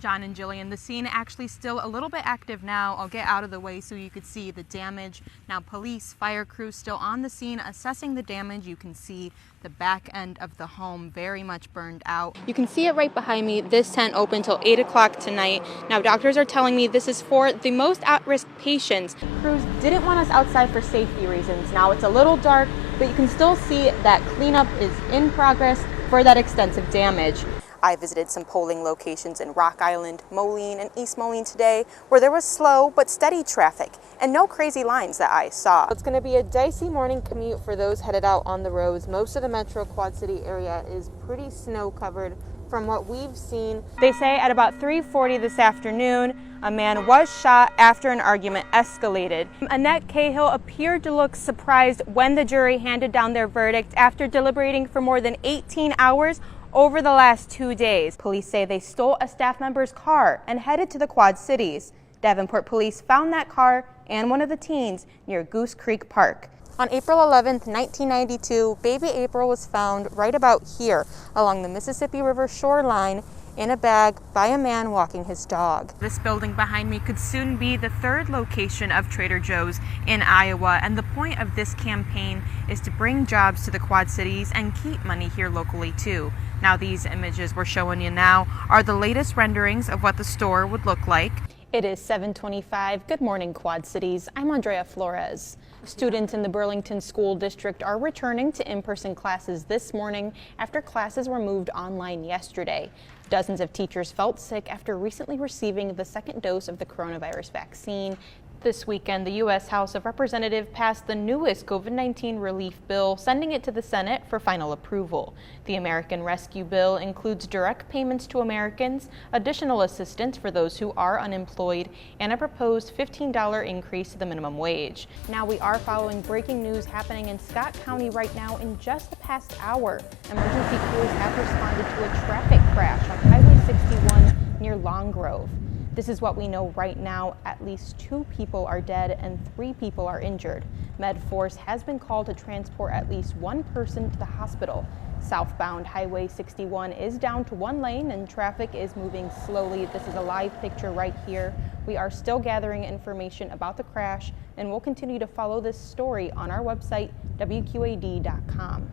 John and Jillian, the scene actually still a little bit active now. I'll get out of the way so you could see the damage. Now police, fire crews still on the scene assessing the damage. You can see the back end of the home very much burned out. You can see it right behind me. This tent opened till 8 o'clock tonight. Now doctors are telling me this is for the most at-risk patients. Crews didn't want us outside for safety reasons. Now it's a little dark, but you can still see that cleanup is in progress for that extensive damage. I visited some polling locations in Rock Island, Moline, and East Moline today, where there was slow but steady traffic and no crazy lines that I saw. It's going to be a dicey morning commute for those headed out on the roads. Most of the Metro Quad City area is pretty snow covered from what we've seen. They say at about 3:40 this afternoon, a man was shot after an argument escalated. Annette Cahill appeared to look surprised when the jury handed down their verdict after deliberating for more than 18 hours over the last 2 days. Police say they stole a staff member's car and headed to the Quad Cities. Davenport police found that car and one of the teens near Goose Creek Park. On April 11th, 1992, baby April was found right about here along the Mississippi River shoreline in a bag by a man walking his dog. This building behind me could soon be the third location of Trader Joe's in Iowa, and the point of this campaign is to bring jobs to the Quad Cities and keep money here locally too. Now these images we're showing you now are the latest renderings of what the store would look like. It is 7:25. Good morning, Quad Cities. I'm Andrea Flores. Students in the Burlington School District are returning to in-person classes this morning after classes were moved online yesterday. Dozens of teachers felt sick after recently receiving the second dose of the coronavirus vaccine. This weekend, the U.S. House of Representatives passed the newest COVID-19 relief bill, sending it to the Senate for final approval. The American Rescue Bill includes direct payments to Americans, additional assistance for those who are unemployed, and a proposed $15 increase to the minimum wage. Now we are following breaking news happening in Scott County right now. In just the past hour, emergency crews have responded to a traffic crash on Highway 61 near Long Grove. This is what we know right now. At least 2 people are dead and 3 people are injured. Med Force has been called to transport at least 1 person to the hospital. Southbound Highway 61 is down to 1 lane and traffic is moving slowly. This is a live picture right here. We are still gathering information about the crash and we'll continue to follow this story on our website, WQAD.com.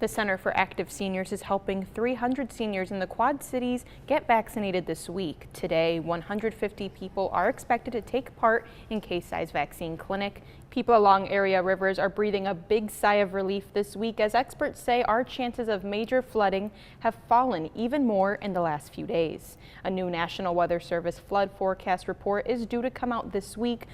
The Center for Active Seniors is helping 300 seniors in the Quad Cities get vaccinated this week. Today, 150 people are expected to take part in case-size vaccine clinic. People along area rivers are breathing a big sigh of relief this week as experts say our chances of major flooding have fallen even more in the last few days. A new National Weather Service flood forecast report is due to come out this week.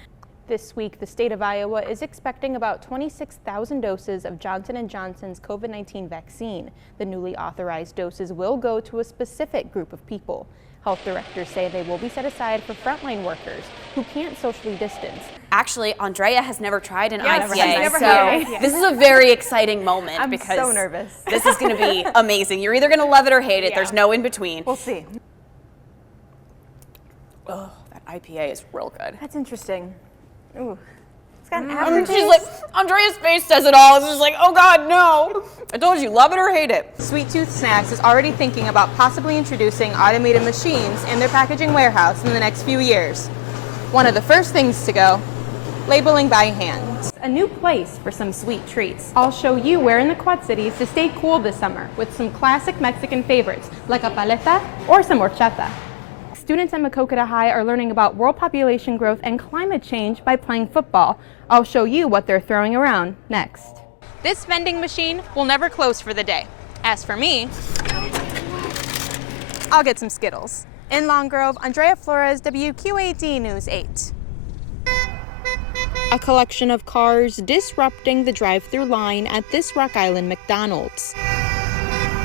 This week, the state of Iowa is expecting about 26,000 doses of Johnson & Johnson's COVID-19 vaccine. The newly authorized doses will go to a specific group of people. Health directors say they will be set aside for frontline workers who can't socially distance. Actually, Andrea has never tried an Yes, IPA, so yes. This is a very exciting moment. I'm because so nervous. This is going to be amazing. You're either going to love it or hate it. There's no in between. We'll see. Oh, that IPA is real good. That's interesting. Ooh. It's got an aftertaste. She's like, Andrea's face says it all. It's just like, oh God, no. I told you, love it or hate it. Sweet Tooth Snacks is already thinking about possibly introducing automated machines in their packaging warehouse in the next few years. One of the first things to go, labeling by hand. A new place for some sweet treats. I'll show you where in the Quad Cities to stay cool this summer with some classic Mexican favorites like a paleta or some horchata. Students at Maquoketa High are learning about world population growth and climate change by playing football. I'll show you what they're throwing around next. This vending machine will never close for the day. As for me, I'll get some Skittles. In Long Grove, Andrea Flores, WQAD News 8. A collection of cars disrupting the drive-through line at this Rock Island McDonald's.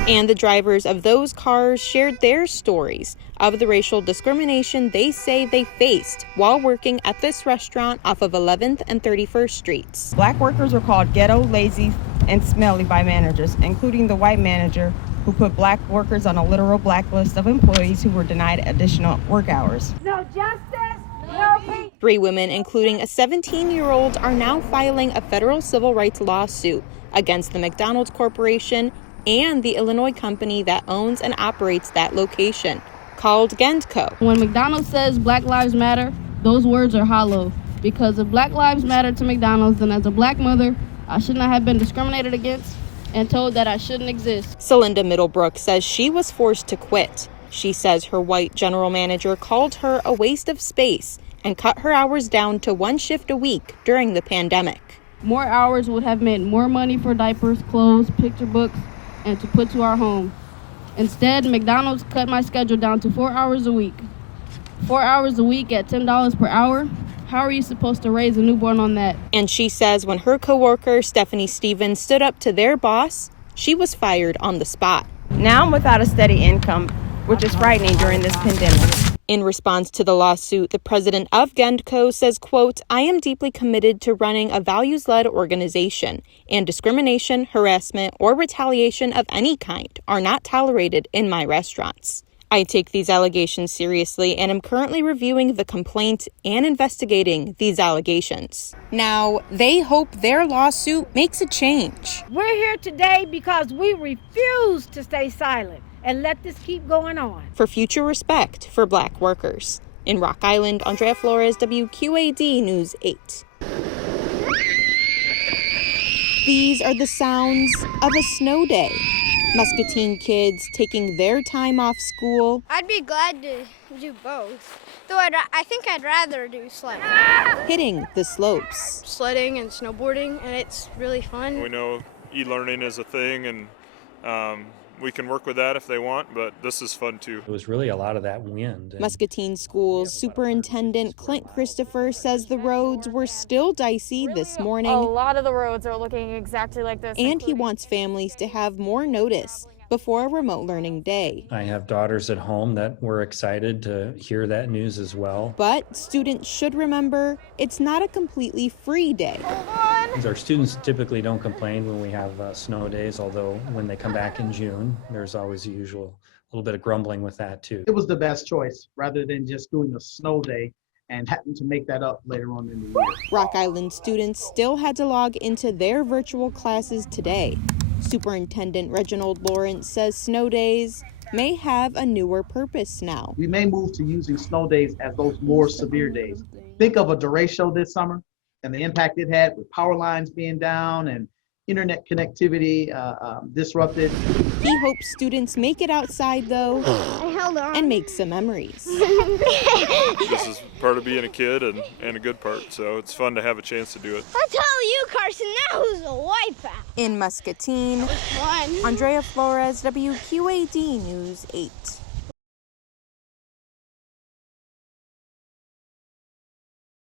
And the drivers of those cars shared their stories of the racial discrimination they say they faced while working at this restaurant off of 11th and 31st Streets. Black workers were called ghetto, lazy, and smelly by managers, including the white manager who put black workers on a literal blacklist of employees who were denied additional work hours. No justice, no peace. 3 women, including a 17-year-old, are now filing a federal civil rights lawsuit against the McDonald's Corporation and the Illinois company that owns and operates that location. called Gendco. When McDonald says Black Lives Matter, those words are hollow. Because if Black Lives matter to McDonald's, then as a Black mother, I should not have been discriminated against and told that I shouldn't exist. Celinda Middlebrook says she was forced to quit. She says her white general manager called her a waste of space and cut her hours down to 1 shift a week during the pandemic. More hours would have meant more money for diapers, clothes, picture books, and to put to our home. Instead, McDonald's cut my schedule down to 4 hours a week. 4 hours a week at $10 per hour? How are you supposed to raise a newborn on that? And she says when her coworker, Stephanie Stevens, stood up to their boss, she was fired on the spot. Now I'm without a steady income, which is frightening during this pandemic. In response to the lawsuit, the president of Gendco says, quote, I am deeply committed to running a values-led organization, and discrimination, harassment, or retaliation of any kind are not tolerated in my restaurants. I take these allegations seriously and am currently reviewing the complaint and investigating these allegations. Now, they hope their lawsuit makes a change. We're here today because we refuse to stay silent and let this keep going on. For future respect for Black workers. In Rock Island, Andrea Flores, WQAD News 8. These are the sounds of a snow day. Muscatine kids taking their time off school. I'd be glad to do both, though I think I'd rather do sledding. Hitting the slopes. Sledding and snowboarding, and it's really fun. We know e-learning is a thing, and we can work with that if they want, but this is fun too. It was really a lot of that wind. Muscatine Schools Superintendent Clint Christopher says the roads were still dicey this morning. A lot of the roads are looking exactly like this. And he wants families to have more notice before a remote learning day. I have daughters at home that were excited to hear that news as well. But students should remember it's not a completely free day. Our students typically don't complain when we have snow days, although when they come back in June, there's always a little bit of grumbling with that too. It was the best choice rather than just doing a snow day and having to make that up later on in the year. Rock Island students still had to log into their virtual classes today. Superintendent Reginald Lawrence says snow days may have a newer purpose now. We may move to using snow days as those more severe days. Think of a derecho this summer and the impact it had with power lines being down and internet connectivity disrupted. He hopes students make it outside, though, and make some memories. This is part of being a kid and a good part, so it's fun to have a chance to do it. I tell you, Carson, that was a wipeout. In Muscatine, Andrea Flores, WQAD News 8.